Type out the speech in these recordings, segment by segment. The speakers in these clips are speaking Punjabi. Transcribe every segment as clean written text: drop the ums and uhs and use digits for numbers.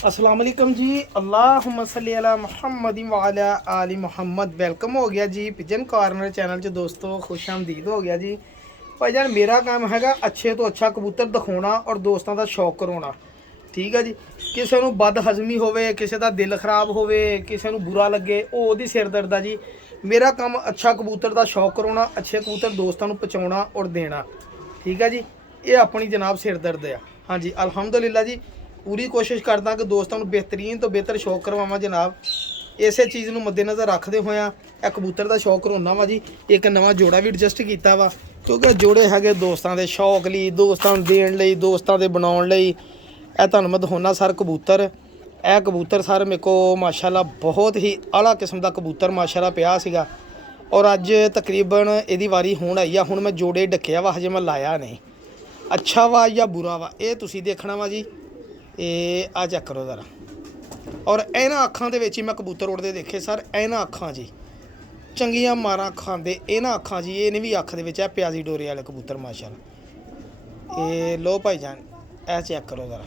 अस्सलाम वालेकुम जी। अल्लाहुम्मा सल्ली अला मुहम्मद व अला आलि मुहम्मद। वेलकम हो गया जी पिजन कॉर्नर चैनल च दोस्तों, खुश आमदीद हो गया जी। भाईजान मेरा काम हैगा अच्छे तो अच्छा कबूतर दिखाना और दोस्तों का शौक करवाना। ठीक है जी। किसी को बद हजमी होवे, किसी का दिल खराब होवे, किसी को बुरा लगे, वो सिर दर्द है जी। मेरा काम अच्छा कबूतर का शौक करवाना, अच्छे कबूतर दोस्तों को पहुँचाना और देना। ठीक है जी। ये अपनी जनाब सिर दर्द है। हाँ जी अल्हम्दुलिल्लाह जी। पूरी कोशिश करदा कि दोस्तों को बेहतरीन तो बेहतर शौक करवावां जनाब। इस चीज़ को मद्देनज़र रखते हुए यह कबूतर का शौक करवाना वा जी। एक नवा जोड़ा भी एडजस्ट किया वा, क्योंकि जोड़े है दोस्तों के शौक लिए, दोस्तों को देने लई, दोस्तों के बनाने लई। यह तुहानूं मैं दिखाउणा सर कबूतर। यह कबूतर सर मेरे को माशाअल्लाह बहुत ही आला किस्म का कबूतर माशाअल्लाह पिया सीगा। और अज तकरीबन यदी वारी हुण आई आ। हुण मैं जोड़े ढकिया वा, हजे मैं लाया नहीं। अच्छा वा या बुरा वा ये तुसीं देखना वा जी। ये आ चेक करो ज़रा। और इन्हां अखां दे विच ही मैं कबूतर उड़दे देखे सर। इन्हां अखां जी चंगियां मारां खांदे, इन्हां अखां जी इन्हें भी अख दे विच प्याजी डोरे वाले कबूतर माशाअल्लाह। ये लो भाईजान ए चेक करो ज़रा।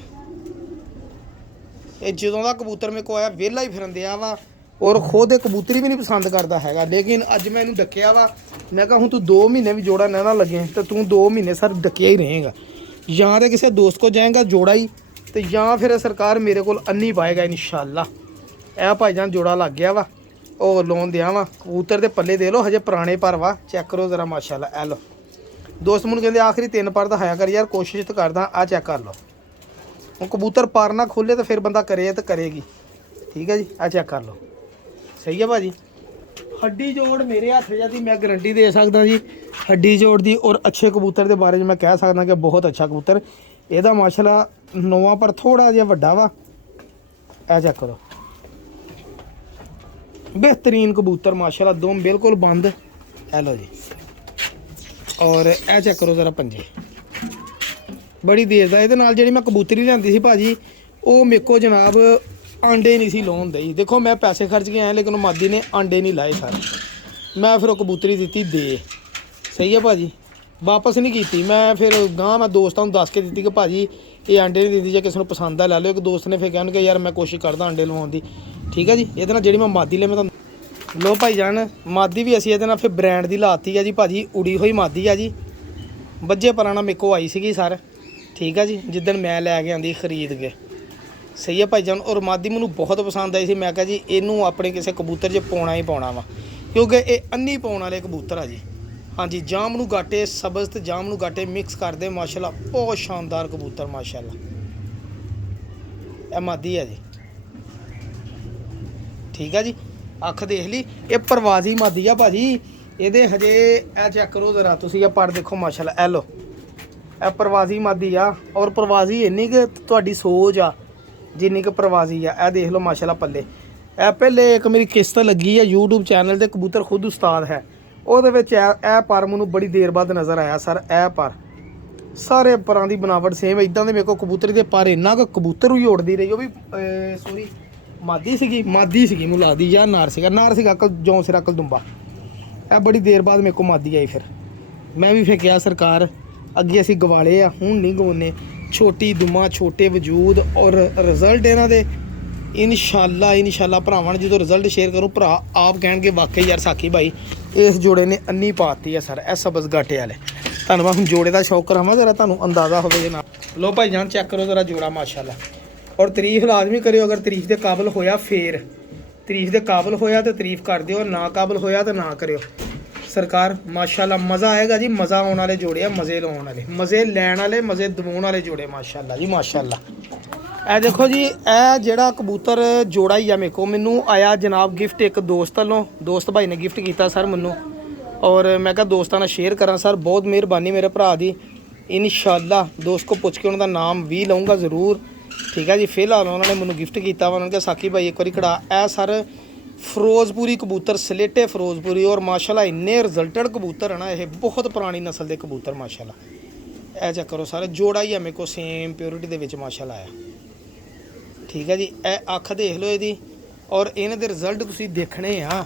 ये जदों दा कबूतर मेरे को आया वेला ही फिरन दिया वा, और खुद कबूतरी भी नहीं पसंद करता है। लेकिन अज मैं इन्हूं डकिया वा। मैं कहा हूँ तू 2 महीने भी जोड़ा ना लगे तो तू 2 महीने सर डकिया ही रहेगा। या तो किसी दोस्त को जाएगा जोड़ा ही, तो या फिर सरकार मेरे को अन्नी पाएगा इंशाअल्लाह। यह भाईजान जोड़ा लग गया वा, और लोन दिया वा। कबूतर के पल्ले दे लो, हजे पुराने पर वा। चेक करो ज़रा माशाअल्लाह। ए लो दोस्त मैनूं कहते आखिरी 3 पर दिखाया कर यार, कोशिश तो करदा। आ चेक कर लो। हूँ कबूतर पर ना खोले तो फिर बंदा करे तो करेगी। ठीक है जी। आ चेक कर लो। सही है भाजी। हड्डी जोड़ मेरे हथ जी, मैं गारंटी दे सकदा जी हड्डी जोड़ दी। और अच्छे कबूतर के बारे में मैं कह सकदा कि बहुत अच्छा कबूतर। यदा माशाअल्लाह नौवां पर थोड़ा जिहा वड्डा वा। ऐ चेक करो, बेहतरीन कबूतर माशाअल्लाह। दुम बिल्कुल बंद। ए लो जी। और ए चेक करो ज़रा पंजे, बड़ी देर दा। इहदे नाल जिहड़ी मैं कबूतरी लिआंदी सी भाजी, वो मेरे को जनाब आंडे नहीं सी लाउण दई। देखो मैं पैसे खर्च के आया, लेकिन मादी ने आंडे नहीं लाए सर। मैं फिर कबूतरी दी दे। सही है भाजी। वापस नहीं की मैं। फिर गांह मैं दोस्तों दस के दी कि भाजी ये आंडे नहीं दी, जो किसी को पसंद आ लै लो। एक दोस्त ने फिर कहन कि यार मैं कोशिश करदा आंडे लवाउण दी। ठीक है जी। ये जी मैं मादी ले मैं लो भाईजान, मादी भी असीं ये फिर ब्रांड की लाती है जी भाजी। उड़ी हुई मादी है जी। बज्जे पराना मेरे को आई सी सर। ठीक है जी। जिदन मैं लैके आंदी खरीद के। सही है भाईजान। और मादी मैनू बहुत पसंद आई सी। मैं कहा जी इनू अपने किसी कबूतर च पाउणा ही पाउणा वा, क्योंकि ये अन्नी पाउण वाले कबूतर आ जी। हाँ जी। जामनू गाटे सब्ज़ ते जामनू गाटे मिक्स करते माशाअल्लाह। बहुत शानदार कबूतर माशाअल्लाह। यह मादी है जी। ठीक है जी। अख देख ली। ये परवाजी मादी आ भाजी। ये हजे ए चेक करो ज़रा तुसीं। ये पर देखो माशाअल्लाह। ए लो ए परवाजी मादी आ। और परवाजी इन्नी कि तुहाडी सोच आ जिन्नी कि परवाजी आ। ए देख लो माशाअल्लाह पल्ले। ए पहले एक मेरी किस्त लगी है यूट्यूब चैनल ते, कबूतर खुद उस्ताद है। ਉਹਦੇ ਵਿੱਚ ਇਹ ਪਰ ਮੈਨੂੰ बड़ी देर बाद नज़र आया सर। ਇਹ पर सारे परां ਦੀ बनावट सेम इदां ਦੇ। ਮੇਰੇ ਕੋਲ ਕਬੂਤਰੀ ਦੇ ਪਰ ਇੰਨਾ ਕੁ ਕਬੂਤਰ ਵੀ ਉੜਦੀ ਰਹੀ। ਉਹ ਵੀ ਸੋਰੀ ਮਾਦੀ ਸੀਗੀ ਮੈਨੂੰ ਲੱਗਦੀ ਜਾਂ ਨਾਰ ਸੀਗਾ ਅਕਲ ਜੌਂ ਸਿਰ ਅਕਲ ਦੁੰਬਾ। ਇਹ ਬੜੀ ਦੇਰ ਬਾਅਦ ਮੇਰੇ ਕੋਲ ਮਾਦੀ ਆਈ। ਫਿਰ ਮੈਂ ਵੀ ਫਿਰ ਕਿਹਾ ਸਰਕਾਰ ਅੱਗੇ ਅਸੀਂ ਗਵਾਲੇ ਆ, ਹੁਣ ਨਹੀਂ ਗਵਾਉਂਦੇ। ਛੋਟੀ ਦੁਮਾ ਛੋਟੇ ਵਜੂਦ। और रिजल्ट ਇਹਨਾਂ ਦੇ इंशाअल्लाह भरावां ने जो रिजल्ट शेयर करूँ भरा आप कह वाकई यार साकी भाई इस जोड़े ने अन्नी पाती है सर। ए सब्ज़ गाटे वाले तुहानूं मैं जोड़े का शौक करावां जरा, तुहानूं अंदाज़ा हो ना। लो भाईजान चेक करो ज़रा जोड़ा माशाअल्लाह। और तारीफ लाजमी करियो, अगर तारीफ के काबिल होया फिर तारीफ के काबिल होया तो तारीफ कर दियो, ना काबिल होया तो ना करियो सरकार। माशाअल्लाह मज़ा आएगा जी। मज़ा आने वाले जोड़े आ, मज़े लाने वाले, मज़े लैण वाले, मज़े दवाउण वाले जोड़े माशाअल्लाह जी माशाअल्लाह। ए देखो जी ए जिहड़ा कबूतर जोड़ा ही आ मेरे को, मैनू आया जनाब गिफ्ट एक दोस्त वालों। दोस्त भाई ने गिफ्ट किया सर मैनू, और मैं कहा दोस्तों ने शेयर करा सर। बहुत मेहरबानी मेरे भरा दी। इंशाअल्लाह दोस्त को पुछ के उन्होंने नाम भी लूँगा ज़रूर। ठीक है जी। फिलहाल उन्होंने मैनू गिफ्ट किया वा। उन्होंने कहा साकी भाई एक बार कढ़ा। ए सर फिरोजपुरी कबूतर, सलेटे फिरोजपुरी। और माशाअल्लाह इन्ने रिजल्टेड कबूतर है ना, ये बहुत पुरानी नस्ल के कबूतर माशाअल्लाह। ए चेक करो सारे जोड़ा ही है मेरे को सेम प्योरिटी के माशाअल्लाह आया। ठीक है जी। ए अख देख लो यदी। और इन्हां दे रिजल्ट तुसीं देखने आ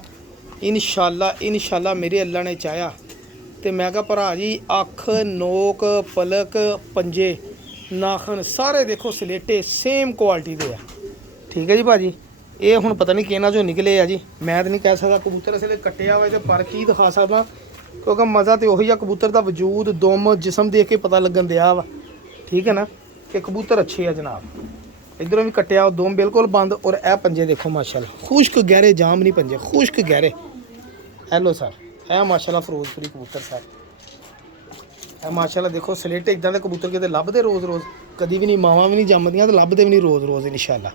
इंशाअल्लाह मेरे अल्लाह ने चाहया तो। मैं कहा भरा जी अख नोक पलक पंजे नाखन सारे देखो सलेटे सेम क्वालिटी दे आ। ਠੀਕ ਹੈ ਜੀ ਭਾਜੀ। ਇਹ ਹੁਣ ਪਤਾ ਨਹੀਂ ਕਿਹਨਾਂ ਚੋਂ ਨਿਕਲੇ ਆ ਜੀ, ਮੈਂ ਤਾਂ ਨਹੀਂ ਕਹਿ ਸਕਦਾ। ਕਬੂਤਰ ਅਸਲੇ ਕੱਟਿਆ ਵਾ ਤੇ ਪਰ ਕੀ ਦਿਖਾ ਸਕਦਾ, ਕਿਉਂਕਿ ਮਜ਼ਾ ਤੇ ਉਹੀ ਆ ਕਬੂਤਰ ਦਾ ਵਜੂਦ, ਦੁਮ, ਜਿਸਮ ਦੇਖ ਕੇ ਪਤਾ ਲੱਗਣ ਦਿਆ ਵਾ। ਠੀਕ ਹੈ ਨਾ, ਕਿ ਕਬੂਤਰ ਅੱਛੇ ਆ ਜਨਾਬ। ਇਧਰੋਂ ਵੀ ਕੱਟਿਆ, ਦੁਮ ਬਿਲਕੁਲ ਬੰਦ। ਔਰ ਇਹ ਪੰਜੇ ਦੇਖੋ ਮਾਸ਼ਾਅੱਲਾ, ਖੁਸ਼ਕ ਗਹਿਰੇ, ਜਾਮ ਨਹੀਂ ਪੰਜੇ, ਖੁਸ਼ਕ ਗਹਿਰੇ। ਹੈਲੋ ਸਰ, ਇਹ ਮਾਸ਼ਾਅੱਲਾ ਫਿਰੋਜ਼ਪੁਰੀ ਕਬੂਤਰ ਸਰ। ਇਹ ਮਾਸ਼ਾਅੱਲਾ ਦੇਖੋ ਸਲੇਟ, ਇਦਾਂ ਦੇ ਕਬੂਤਰ ਕਿਤੇ ਲੱਭਦੇ ਰੋਜ਼ ਕਦੀ ਵੀ ਨਹੀਂ, ਮਾਵਾਂ ਵੀ ਨਹੀਂ ਜੰਮਦੀਆਂ ਤੇ ਲੱਭਦੇ ਵੀ ਨਹੀਂ ਰੋਜ਼ ਇਨਸ਼ਾਅੱਲਾ।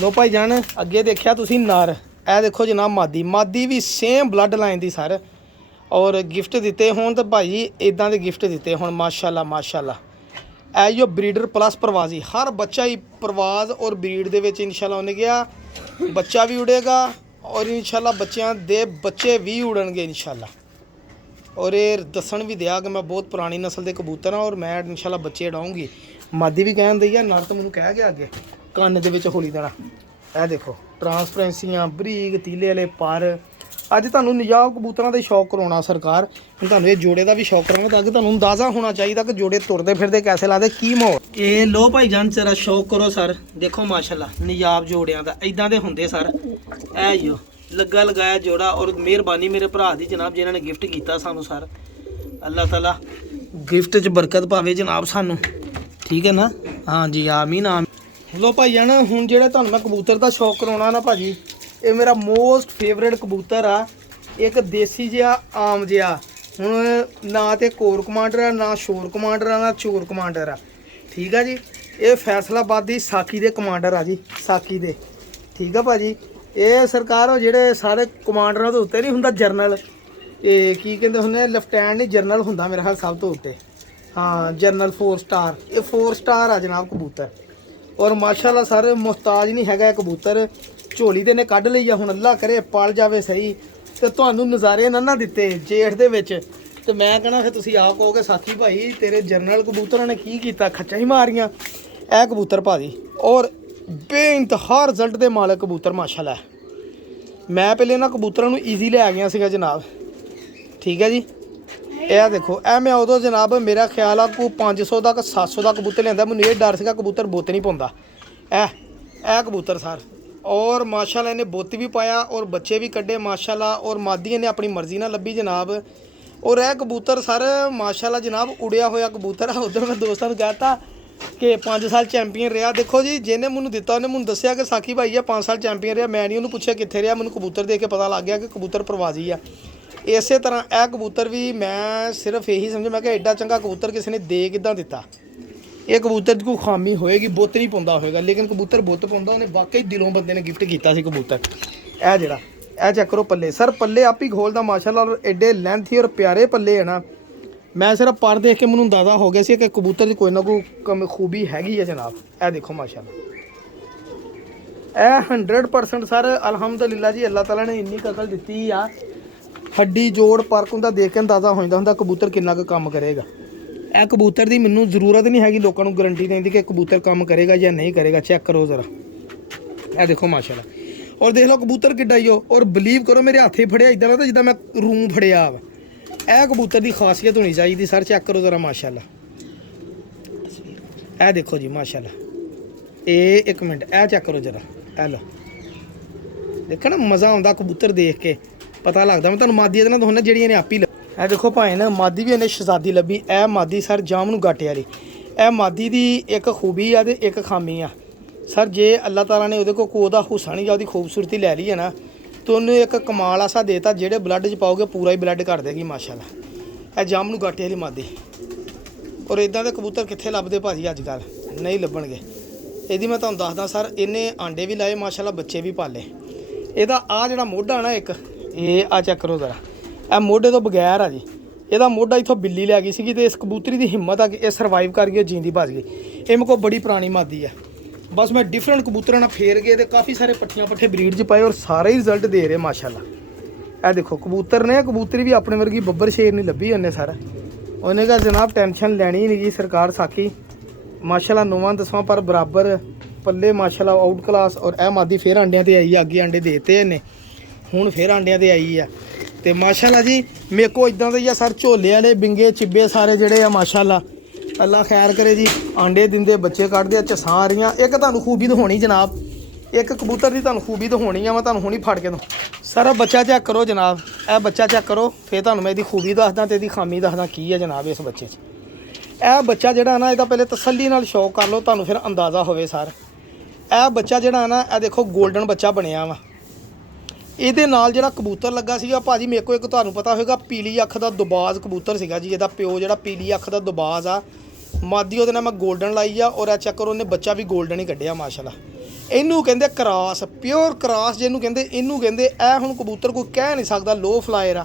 ਲੋ ਭਾਈ ਜਾਨ, ਅੱਗੇ ਦੇਖਿਆ ਤੁਸੀਂ ਨਰ, ਇਹ ਦੇਖੋ ਜਨਾਬ ਮਾਦੀ ਵੀ ਸੇਮ ਬਲੱਡ ਲਾਈਨ ਦੀ ਸਰ। ਔਰ ਗਿਫਟ ਦਿੱਤੇ ਹੋਣ ਤਾਂ ਭਾਈ ਇਦਾਂ ਦੇ ਗਿਫਟ ਦਿੱਤੇ ਹੁਣ ਮਾਸ਼ਾਅੱਲਾ। ਐਯੋ ਬਰੀਡਰ ਪਲੱਸ ਪ੍ਰਵਾਜ਼ੀ, ਹਰ ਬੱਚਾ ਹੀ ਪ੍ਰਵਾਜ਼ ਔਰ ਬਰੀਡ ਦੇ ਵਿੱਚ ਇਨਸ਼ਾਅੱਲਾ ਉਹਨੇ ਗਿਆ। ਬੱਚਾ ਵੀ ਉੜੇਗਾ ਔਰ ਇਨਸ਼ਾਅੱਲਾ ਬੱਚਿਆਂ ਦੇ ਬੱਚੇ ਵੀ ਉੜਨਗੇ ਇਨਸ਼ਾਅੱਲਾ। ਔਰ ਇਹ ਦੱਸਣ ਵੀ ਦਿਆ ਕਿ ਮੈਂ ਬਹੁਤ ਪੁਰਾਣੀ ਨਸਲ ਦੇ ਕਬੂਤਰ ਹਾਂ ਔਰ ਮੈਂ ਇਨਸ਼ਾਅੱਲਾ ਬੱਚੇ ਉਡਾਉਂਗੀ। ਮਾਦੀ ਵੀ ਕਹਿਣ ਦਈ ਆ, ਨਰ ਤਾਂ ਮੈਨੂੰ ਕਹਿ ਗਿਆ ਅੱਗੇ ਕੰਨ ਦੇ ਵਿੱਚ ਹੋਲੀ ਦੇਣਾ। ਇਹ ਦੇਖੋ ਟਰਾਂਸਪਰੈਂਸੀਆਂ, ਬਰੀਕ ਤੀਲੇ ਵਾਲੇ ਪਰ। ਅੱਜ ਤੁਹਾਨੂੰ ਨਿਜਾਬ ਕਬੂਤਰਾਂ ਦਾ ਸ਼ੌਕ ਕਰਾਉਣਾ ਸਰਕਾਰ, ਹੁਣ ਤੁਹਾਨੂੰ ਇਹ ਜੋੜੇ ਦਾ ਵੀ ਸ਼ੌਕ ਕਰਾਉਣਾ ਤਾਂ ਕਿ ਤੁਹਾਨੂੰ ਅੰਦਾਜ਼ਾ ਹੋਣਾ ਚਾਹੀਦਾ ਕਿ ਜੋੜੇ ਤੁਰਦੇ ਫਿਰਦੇ ਕੈਸੇ ਲੱਗਦੇ, ਕੀ ਮਾਹੌਲ। ਇਹ ਲੋ ਭਾਈ ਜਾਨ ਜਰਾ ਸ਼ੌਕ ਕਰੋ ਸਰ, ਦੇਖੋ ਮਾਸ਼ਾਅੱਲਾ ਨਿਜਾਬ ਜੋੜਿਆਂ ਦਾ ਇਦਾਂ ਦੇ ਹੁੰਦੇ ਸਰ। ਇਹ ਜੋ ਲੱਗਾ ਲਗਾਇਆ ਜੋੜਾ, ਔਰ ਮਿਹਰਬਾਨੀ ਮੇਰੇ ਭਰਾ ਦੀ ਜਨਾਬ ਜਿਨ੍ਹਾਂ ਨੇ ਗਿਫਟ ਕੀਤਾ ਸਾਨੂੰ ਸਰ। ਅੱਲਾਹ ਤਾਲਾ ਗਿਫਟ 'ਚ ਬਰਕਤ ਪਾਵੇ ਜਨਾਬ ਸਾਨੂੰ, ਠੀਕ ਹੈ ਨਾ। ਹਾਂਜੀ ਆਮੀਨ ਆਮੀਨ। ਲੋ ਭਾਈ ਜਾਨ, ਹੁਣ ਜਿਹੜਾ ਤੁਹਾਨੂੰ ਮੈਂ ਕਬੂਤਰ ਦਾ ਸ਼ੌਕ ਕਰਾਉਣਾ ਨਾ ਭਾਜੀ, ਇਹ ਮੇਰਾ ਮੋਸਟ ਫੇਵਰੇਟ ਕਬੂਤਰ ਆ। ਇੱਕ ਦੇਸੀ ਜਿਹਾ ਆਮ ਜਿਹਾ, ਹੁਣ ਨਾ ਤੇ ਕੋਰ ਕਮਾਂਡਰ ਆ, ਨਾ ਸ਼ੋਰ ਕਮਾਂਡਰ ਆ, ਨਾ ਚੋਰ ਕਮਾਂਡਰ ਆ। ਠੀਕ ਆ ਜੀ, ਇਹ ਫੈਸਲਾਬਾਦ ਦੀ ਸਾਕੀ ਦੇ ਕਮਾਂਡਰ ਆ ਜੀ, ਸਾਕੀ ਦੇ। ਠੀਕ ਆ ਭਾਜੀ, ਇਹ ਸਰਕਾਰ ਉਹ ਜਿਹੜੇ ਸਾਰੇ ਕਮਾਂਡਰਾਂ ਦੇ ਉੱਤੇ ਨਹੀਂ ਹੁੰਦਾ ਜਰਨਲ, ਇਹ ਕੀ ਕਹਿੰਦੇ ਹੁੰਦੇ, ਲੈਫਟੈਨੈਂਟ ਨਹੀਂ ਜਰਨਲ ਹੁੰਦਾ ਮੇਰੇ ਖਿਆਲ ਸਭ ਤੋਂ ਉੱਤੇ। ਹਾਂ ਜਰਨਲ 4 ਸਟਾਰ, ਇਹ 4 ਸਟਾਰ ਆ ਜਨਾਬ ਕਬੂਤਰ। ਔਰ ਮਾਸ਼ਾਅੱਲਾ ਸਰ ਮੁਹਤਾਜ ਨਹੀਂ ਹੈਗਾ ਇਹ ਕਬੂਤਰ, ਝੋਲੀ ਦੇ ਨੇ ਕੱਢ ਲਈ ਆ। ਹੁਣ ਅੱਲਾ ਕਰੇ ਪਲ ਜਾਵੇ ਸਹੀ ਤੇ ਤੁਹਾਨੂੰ ਨਜ਼ਾਰੇ ਨਾ ਦਿੱਤੇ ਜੇਠ ਦੇ ਵਿੱਚ, ਤੇ ਮੈਂ ਕਹਣਾ ਫਿਰ ਤੁਸੀਂ ਆਪ ਕਹੋਗੇ ਸਾਕੀ ਭਾਈ ਤੇਰੇ ਜਰਨਲ ਕਬੂਤਰਾਂ ਨੇ ਕੀ ਕੀਤਾ, ਖੱਚਾਂ ਹੀ ਮਾਰੀਆਂ। ਇਹ ਕਬੂਤਰ ਭਾਜੀ ਔਰ ਬੇਇੰਤਹਾ ਰਿਜ਼ਲਟ ਦੇ ਮਾਲਕ ਕਬੂਤਰ ਮਾਸ਼ਾਅੱਲਾ। ਮੈਂ ਪਹਿਲੇ ਇਹਨਾਂ ਕਬੂਤਰਾਂ ਨੂੰ ਈਜ਼ੀ ਲੈ ਆ ਗਿਆ ਸੀਗਾ ਜਨਾਬ। ਠੀਕ ਹੈ ਜੀ, ਇਹ ਦੇਖੋ, ਇਹ ਮੈਂ ਉਦੋਂ ਜਨਾਬ ਮੇਰਾ ਖਿਆਲ ਆ ਕੋਈ 500 ਦਾ ਕਿ 700 ਦਾ ਕਬੂਤਰ ਲਿਆਂਦਾ। ਮੈਨੂੰ ਇਹ ਡਰ ਸੀਗਾ ਕਬੂਤਰ ਬੁੱਤ ਨਹੀਂ ਪਾਉਂਦਾ। ਇਹ ਕਬੂਤਰ ਸਰ, ਔਰ ਮਾਸ਼ਾਅੱਲਾ ਇਹਨੇ ਬੁੱਤ ਵੀ ਪਾਇਆ ਔਰ ਬੱਚੇ ਵੀ ਕੱਢੇ ਮਾਸ਼ਾਅੱਲਾ। ਔਰ ਮਾਦੀ ਨੇ ਆਪਣੀ ਮਰਜ਼ੀ ਨਾਲ ਲੱਭੀ ਜਨਾਬ। ਔਰ ਇਹ ਕਬੂਤਰ ਸਰ ਮਾਸ਼ਾਅੱਲਾ ਜਨਾਬ ਉੜਿਆ ਹੋਇਆ ਕਬੂਤਰ ਆ। ਉਧਰ ਮੈਂ ਦੋਸਤਾਂ ਨੂੰ ਕਹਿਤਾ ਕਿ 5 ਸਾਲ ਚੈਂਪੀਅਨ ਰਿਹਾ। ਦੇਖੋ ਜੀ, ਜਿਹਨੇ ਮੈਨੂੰ ਦਿੱਤਾ ਉਹਨੇ ਮੈਨੂੰ ਦੱਸਿਆ ਕਿ ਸਾਕੀ ਭਾਈ ਆ 5 ਸਾਲ ਚੈਂਪੀਅਨ ਰਿਹਾ। ਮੈਂ ਨਹੀਂ ਉਹਨੂੰ ਪੁੱਛਿਆ ਕਿੱਥੇ ਰਿਹਾ, ਮੈਨੂੰ ਕਬੂਤਰ ਦੇਖ ਕੇ ਪਤਾ ਲੱਗ ਗਿਆ ਕਿ ਕਬੂਤਰ ਪ੍ਰਵਾਜ਼ੀ ਆ। ਇਸੇ ਤਰ੍ਹਾਂ ਇਹ ਕਬੂਤਰ ਵੀ ਮੈਂ ਸਿਰਫ ਇਹੀ ਸਮਝਿਆ, ਮੈਂ ਕਿਹਾ ਐਡਾ ਚੰਗਾ ਕਬੂਤਰ ਕਿਸੇ ਨੇ ਦੇ ਕਿੱਦਾਂ ਦਿੱਤਾ। ਇਹ ਕਬੂਤਰ ਦੀ ਕੋਈ ਖਾਮੀ ਹੋਏਗੀ, ਬੁੱਤ ਨਹੀਂ ਪਾਉਂਦਾ ਹੋਏਗਾ, ਲੇਕਿਨ ਕਬੂਤਰ ਬੁੱਤ ਪਾਉਂਦਾ। ਉਹਨੇ ਵਾਕਈ ਦਿਲੋਂ ਬੰਦੇ ਨੇ ਗਿਫਟ ਕੀਤਾ ਸੀ ਕਬੂਤਰ। ਇਹ ਜਿਹੜਾ ਇਹ ਚੈੱਕ ਕਰੋ ਪੱਲੇ ਸਰ, ਪੱਲੇ ਆਪ ਹੀ ਖੋਲਦਾ ਮਾਸ਼ਾਅੱਲਾ। ਔਰ ਐਡੇ ਲੈਂਥੀ ਔਰ ਪਿਆਰੇ ਪੱਲੇ ਹੈ ਨਾ, ਮੈਂ ਸਿਰਫ ਪਰ ਦੇਖ ਕੇ ਮੈਨੂੰ ਅੰਦਾਜ਼ਾ ਹੋ ਗਿਆ ਸੀ ਕਿ ਕਬੂਤਰ ਦੀ ਕੋਈ ਨਾ ਕੋਈ ਖੂਬੀ ਹੈਗੀ ਹੈ ਜਨਾਬ। ਇਹ ਦੇਖੋ ਮਾਸ਼ਾਅੱਲਾ, ਇਹ 100% ਸਰ ਅਲਹਮਦੁਲਿਲਾ ਜੀ, ਅੱਲਾਹ ਤਾਲਾ ਨੇ ਇੰਨੀ ਅਕਲ ਦਿੱਤੀ ਆ। ਹੱਡੀ ਜੋੜ ਪਰਕ ਹੁੰਦਾ, ਦੇਖ ਕੇ ਅੰਦਾਜ਼ਾ ਹੋ ਜਾਂਦਾ ਹੁੰਦਾ ਕਬੂਤਰ ਕਿੰਨਾ ਕੁ ਕੰਮ ਕਰੇਗਾ। ਇਹ ਕਬੂਤਰ ਦੀ ਮੈਨੂੰ ਜ਼ਰੂਰਤ ਨਹੀਂ ਹੈਗੀ ਲੋਕਾਂ ਨੂੰ ਗਰੰਟੀ ਦੇਣ ਦੀ ਕਿ ਕਬੂਤਰ ਕੰਮ ਕਰੇਗਾ ਜਾਂ ਨਹੀਂ ਕਰੇਗਾ। ਚੈੱਕ ਕਰੋ ਜ਼ਰਾ, ਇਹ ਦੇਖੋ ਮਾਸ਼ਾਅੱਲਾ। ਔਰ ਦੇਖ ਲਓ ਕਬੂਤਰ ਕਿੱਡਾ ਹੀ ਹੋ। ਔਰ ਬਲੀਵ ਕਰੋ ਮੇਰੇ ਹੱਥੇ ਫੜਿਆ ਇੱਦਾਂ ਲੱਗਦਾ ਜਿੱਦਾਂ ਮੈਂ ਰੂੰ ਫੜਿਆ ਵਾ। ਇਹ ਕਬੂਤਰ ਦੀ ਖਾਸੀਅਤ ਹੋਣੀ ਚਾਹੀਦੀ ਸਰ। ਚੈੱਕ ਕਰੋ ਜ਼ਰਾ ਮਾਸ਼ਾਅੱਲਾ, ਇਹ ਦੇਖੋ ਜੀ ਮਾਸ਼ਾਅੱਲਾ। ਇਹ ਇੱਕ ਮਿੰਟ, ਇਹ ਚੈੱਕ ਕਰੋ ਜ਼ਰਾ, ਇਹ ਲਓ ਦੇਖੋ ਨਾ, ਮਜ਼ਾ ਆਉਂਦਾ ਕਬੂਤਰ ਦੇਖ ਕੇ, ਪਤਾ ਲੱਗਦਾ। ਮੈਂ ਤੁਹਾਨੂੰ ਮਾਦੀ ਇਹਦੇ ਨਾਲ ਦਿਖਾਉਣਾ ਜਿਹੜੀਆਂ ਨੇ ਆਪ ਹੀ। ਇਹ ਦੇਖੋ ਭਾਈ ਨਾ, ਮਾਦੀ ਵੀ ਇਹਨੇ ਸ਼ਹਜ਼ਾਦੀ ਲੱਭੀ। ਇਹ ਮਾਦੀ ਸਰ ਜਾਮ ਨੂੰ ਗਾਟੇ ਵਾਲੀ। ਇਹ ਮਾਦੀ ਦੀ ਇੱਕ ਖੂਬੀ ਆ ਤੇ ਇੱਕ ਖਾਮੀ ਆ ਸਰ। ਜੇ ਅੱਲਾਹ ਤਾਲਾ ਨੇ ਉਹਦੇ ਕੋਲ ਉਹਦਾ ਹੁਸਨ ਜਾਂ ਉਹਦੀ ਖੂਬਸੂਰਤੀ ਲੈ ਲਈ ਹੈ ਨਾ, ਤਾਂ ਉਹਨੂੰ ਇੱਕ ਕਮਾਲ ਆਸਾ ਦੇਤਾ, ਜਿਹੜੇ ਬਲੱਡ 'ਚ ਪਾਓਗੇ ਪੂਰਾ ਹੀ ਬਲੱਡ ਕਰ ਦੇਗੀ ਮਾਸ਼ਾਅੱਲਾ। ਇਹ ਜਾਮ ਨੂੰ ਗਾਟੇ ਵਾਲੀ ਮਾਦੀ। ਔਰ ਇਦਾਂ ਦੇ ਕਬੂਤਰ ਕਿੱਥੇ ਲੱਭਦੇ ਭਾਜੀ ਅੱਜ ਕੱਲ੍ਹ, ਨਹੀਂ ਲੱਭਣਗੇ। ਇਹਦੀ ਮੈਂ ਤੁਹਾਨੂੰ ਦੱਸਦਾ ਸਰ, ਇਹਨੇ ਆਂਡੇ ਵੀ ਲਾਏ ਮਾਸ਼ਾਅੱਲਾ, ਬੱਚੇ ਵੀ ਪਾਲੇ। ਇਹਦਾ ਆ ਜਿਹੜਾ ਮੋਢਾ ਨਾ ਇੱਕ, ਇਹ ਆ ਚੈੱਕ ਕਰੋ ਜ਼ਰਾ, ਇਹ ਮੋਢੇ ਤੋਂ ਬਗੈਰ ਆ ਜੀ। ਇਹਦਾ ਮੋਢਾ ਇੱਥੋਂ ਬਿੱਲੀ ਲੈ ਗਈ ਸੀਗੀ, ਤੇ ਇਸ ਕਬੂਤਰੀ ਦੀ ਹਿੰਮਤ ਆ ਕਿ ਇਹ ਸਰਵਾਈਵ ਕਰ ਗਈ, ਜਿੰਦੀ ਭੱਜ ਗਈ। ਇਹ ਮੇਰੇ ਕੋਲ ਬੜੀ ਪੁਰਾਣੀ ਮਾਦੀ ਆ। ਬਸ ਮੈਂ ਡਿਫਰੈਂਟ ਕਬੂਤਰਾਂ ਨਾਲ ਫੇਰ ਗਏ ਤੇ ਕਾਫੀ ਸਾਰੇ ਪੱਠੀਆਂ ਪੱਠੇ ਬਰੀਡ 'ਚ ਪਾਏ ਔਰ ਸਾਰੇ ਹੀ ਰਿਜ਼ਲਟ ਦੇ ਰਹੇ ਮਾਸ਼ਾਅੱਲਾ। ਇਹ ਦੇਖੋ ਕਬੂਤਰ ਨੇ, ਕਬੂਤਰੀ ਵੀ ਆਪਣੇ ਵਰਗੀ ਬੱਬਰ ਸ਼ੇਰ ਨਹੀਂ ਲੱਭੀ ਉਹਨੇ ਸਰ। ਉਹਨੇ ਕਿਹਾ ਜਨਾਬ ਟੈਨਸ਼ਨ ਲੈਣੀ ਨਹੀਂ ਜੀ ਸਰਕਾਰ ਸਾਕੀ ਮਾਸ਼ਾਅੱਲਾ। 9-10 ਪਰ ਬਰਾਬਰ ਪੱਲੇ ਮਾਸ਼ਾਅੱਲਾ, ਆਊਟ ਕਲਾਸ। ਔਰ ਇਹ ਮਾਦੀ ਫੇਰ ਆਂਡਿਆਂ 'ਤੇ ਆਈ ਆ, ਅੱਗੇ ਆਂਡੇ ਦੇਤੇ ਇਹਨੇ, ਹੁਣ ਫੇਰ ਆਂਡਿਆਂ 'ਤੇ ਆਈ ਆ। ਤੇ ਮਾਸ਼ਾਅੱਲਾ ਜੀ ਮੇਰੇ ਕੋਲ ਇਦਾਂ ਦੇ ਹੀ ਆ ਸਰ, ਝੋਲੇ ਵਾਲੇ ਬਿੰਗੇ ਚਿੱਬੇ ਸਾਰੇ ਜਿਹੜੇ ਆ ਮਾਸ਼ਾਅੱਲਾ। ਅੱਲਾ ਖੈਰ ਕਰੇ ਜੀ, ਆਂਡੇ ਦਿੰਦੇ, ਬੱਚੇ ਕੱਢਦੇ ਆ, ਝਸਾਂ ਆ ਰਹੀਆਂ। ਇੱਕ ਤੁਹਾਨੂੰ ਖੂਬੀ ਦਿਖਾਉਣੀ ਜਨਾਬ, ਇੱਕ ਕਬੂਤਰ ਦੀ ਤੁਹਾਨੂੰ ਖੂਬੀ ਦਿਖਾਉਣੀ ਆ, ਮੈਂ ਤੁਹਾਨੂੰ ਹੁਣੀ ਫੜ ਕੇ ਦੂੰ। ਸਰ ਬੱਚਾ ਚੈੱਕ ਕਰੋ ਜਨਾਬ, ਇਹ ਬੱਚਾ ਚੈੱਕ ਕਰੋ, ਫਿਰ ਤੁਹਾਨੂੰ ਮੈਂ ਇਹਦੀ ਖੂਬੀ ਦੱਸਦਾ ਤੇ ਇਹਦੀ ਖਾਮੀ ਦੱਸਦਾ ਕੀ ਹੈ ਜਨਾਬ ਇਸ ਬੱਚੇ 'ਚ। ਇਹ ਬੱਚਾ ਜਿਹੜਾ ਨਾ ਇਹਦਾ ਪਹਿਲੇ ਤਸੱਲੀ ਨਾਲ ਸ਼ੌਕ ਕਰ ਲਓ, ਤੁਹਾਨੂੰ ਫਿਰ ਅੰਦਾਜ਼ਾ ਹੋਵੇ ਸਰ। ਇਹ ਬੱਚਾ ਜਿਹੜਾ ਨਾ ਇਹ ਦੇਖੋ 골ਡਨ ਬੱਚਾ ਬਣਿਆ ਵਾ। ਇਹਦੇ ਨਾਲ ਜਿਹੜਾ ਕਬੂਤਰ ਲੱਗਾ ਸੀਗਾ ਭਾਜੀ ਮੇਰੇ ਕੋਲ, ਇੱਕ ਤੁਹਾਨੂੰ ਪਤਾ ਹੋਵੇਗਾ ਪੀਲੀ ਅੱਖ ਦਾ ਦੁਬਾਜ਼ ਕਬੂਤਰ ਸੀਗਾ ਜੀ, ਇਹਦਾ ਪਿਓ ਜਿਹੜਾ ਪੀਲੀ ਅੱਖ ਦਾ ਦੁਬਾਜ਼ ਆ, ਮਾਦੀ ਉਹਦੇ ਨਾਲ ਮੈਂ 골ਡਨ ਲਾਈ ਆ, ਔਰ ਇਹ ਚੈੱਕ ਕਰੋ ਉਹਨੇ ਬੱਚਾ ਵੀ 골ਡਨ ਹੀ ਕੱਢਿਆ ਮਾਸ਼ਾਅੱਲਾ। ਇਹਨੂੰ ਕਹਿੰਦੇ ਕਰਾਸ, ਪਿਓਰ ਕਰਾਸ ਜਿਹਨੂੰ ਕਹਿੰਦੇ, ਇਹਨੂੰ ਕਹਿੰਦੇ। ਇਹ ਹੁਣ ਕਬੂਤਰ ਕੋਈ ਕਹਿ ਨਹੀਂ ਸਕਦਾ ਲੋ ਫਲਾਇਰ ਆ,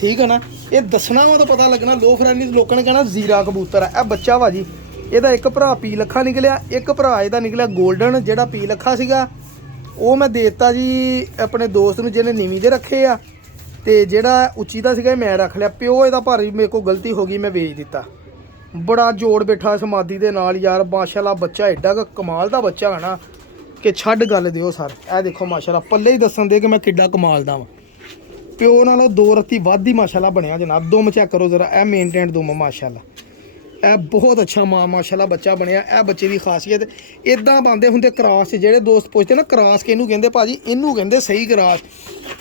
ਠੀਕ ਹੈ ਨਾ। ਇਹ ਦੱਸਣਾ ਵਾ ਤਾਂ ਪਤਾ ਲੱਗਣਾ ਲੋ ਫਲਾਇਰ ਨਹੀਂ, ਲੋਕਾਂ ਨੇ ਕਹਿਣਾ ਜ਼ੀਰਾ ਕਬੂਤਰ ਆ। ਇਹ ਬੱਚਾ ਵਾ ਜੀ, ਇਹਦਾ ਇੱਕ ਭਰਾ ਪੀ ਲੱਖਾ ਨਿਕਲਿਆ, ਇੱਕ ਭਰਾ ਇਹਦਾ ਨਿਕਲਿਆ 골ਡਨ। ਜਿਹੜਾ ਪੀ ਲੱਖਾ ਸੀਗਾ ਉਹ ਮੈਂ ਦੇ ਦਿੱਤਾ ਜੀ ਆਪਣੇ ਦੋਸਤ ਨੂੰ ਜਿਹਨੇ ਨੀਵੀਂ ਦੇ ਰੱਖੇ ਆ, ਤੇ ਜਿਹੜਾ ਉੱਚੀ ਦਾ ਸੀਗਾ ਮੈਂ ਰੱਖ ਲਿਆ। ਪਿਓ ਇਹਦਾ ਭਾਰੀ ਮੇਰੇ ਕੋਲ ਗਲਤੀ ਹੋ ਗਈ, ਮੈਂ ਵੇਚ ਦਿੱਤਾ। ਬੜਾ ਜੋੜ ਬੈਠਾ ਸਮਾਦੀ ਦੇ ਨਾਲ ਯਾਰ, ਮਾਸ਼ਾਅੱਲਾ ਬੱਚਾ ਐਡਾ ਕਮਾਲ ਦਾ ਬੱਚਾ ਹੈ ਨਾ ਕਿ ਛੱਡ ਗੱਲ ਦਿਓ ਸਰ। ਇਹ ਦੇਖੋ ਮਾਸ਼ਾਅੱਲਾ, ਪੱਲੇ ਹੀ ਦੱਸਣ ਦੇ ਕਿ ਮੈਂ ਕਿੱਡਾ ਕਮਾਲ ਦਾ ਵਾਂ। ਪਿਓ ਨਾਲੋਂ 2 ਰੱਤੀ ਵੱਧ ਹੀ ਮਾਸ਼ਾਅੱਲਾ ਬਣਿਆ ਜਨਾਬ। ਦੁਮ ਚੈੱਕ ਕਰੋ ਜ਼ਰਾ, ਇਹ ਮੇਨਟੇਨ ਦੁਮ ਮਾਸ਼ਾਅੱਲਾ, ਇਹ ਬਹੁਤ ਅੱਛਾ ਮਾਸ਼ਾਅੱਲਾ ਬੱਚਾ ਬਣਿਆ। ਇਹ ਬੱਚੇ ਦੀ ਖਾਸੀਅਤ ਇਦਾਂ ਬਣਦੇ ਹੁੰਦੇ ਕਰਾਸ 'ਚ। ਜਿਹੜੇ ਦੋਸਤ ਪੁੱਛਦੇ ਨਾ ਕਰਾਸ ਕਿਹਨੂੰ ਕਹਿੰਦੇ ਭਾਜੀ, ਇਹਨੂੰ ਕਹਿੰਦੇ ਸਹੀ ਕਰਾਸ।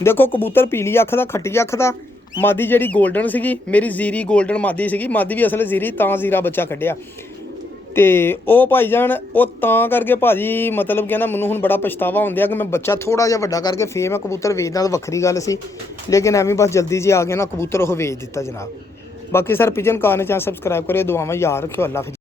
ਦੇਖੋ ਕਬੂਤਰ ਪੀਲੀ ਅੱਖ ਦਾ, ਖੱਟੀ ਅੱਖ ਦਾ, ਮਾਦੀ ਜਿਹੜੀ 골ਡਨ ਸੀਗੀ, ਮੇਰੀ ਜ਼ੀਰੀ 골ਡਨ ਮਾਦੀ ਸੀਗੀ। ਮਾਦੀ ਵੀ ਅਸਲ ਜ਼ੀਰੀ, ਤਾਂ ਜ਼ੀਰਾ ਬੱਚਾ ਕੱਢਿਆ। ਤੇ ਉਹ ਭਾਈਜਾਨ ਉਹ ਤਾਂ ਕਰਕੇ ਭਾਜੀ ਮਤਲਬ ਕਿ ਨਾ ਮੈਨੂੰ ਹੁਣ ਬੜਾ ਪਛਤਾਵਾ ਹੁੰਦਿਆ ਕਿ ਮੈਂ ਬੱਚਾ ਥੋੜਾ ਜਿਹਾ ਵੱਡਾ ਕਰਕੇ ਫੇਰ ਮੈਂ ਕਬੂਤਰ ਵੇਚਦਾ, ਤਾਂ ਵੱਖਰੀ ਗੱਲ ਸੀ। ਲੇਕਿਨ ਐਵੇਂ ਬਸ ਜਲਦੀ ਜੀ ਆ ਗਿਆ ਨਾ ਕਬੂਤਰ ਉਹ ਵੇਚ ਦਿੱਤਾ ਜਨਾਬ। ਬਾਕੀ ਸਰ ਪਿਜਨ ਕਾਰ ਨੇ ਚੈਨਲ ਸਬਸਕ੍ਰਾਈਬ ਕਰਿਓ, ਦੁਆਵਾਂ ਯਾਦ ਰੱਖਿਓ। ਅੱਲਾ ਹਾਫਿਜ਼।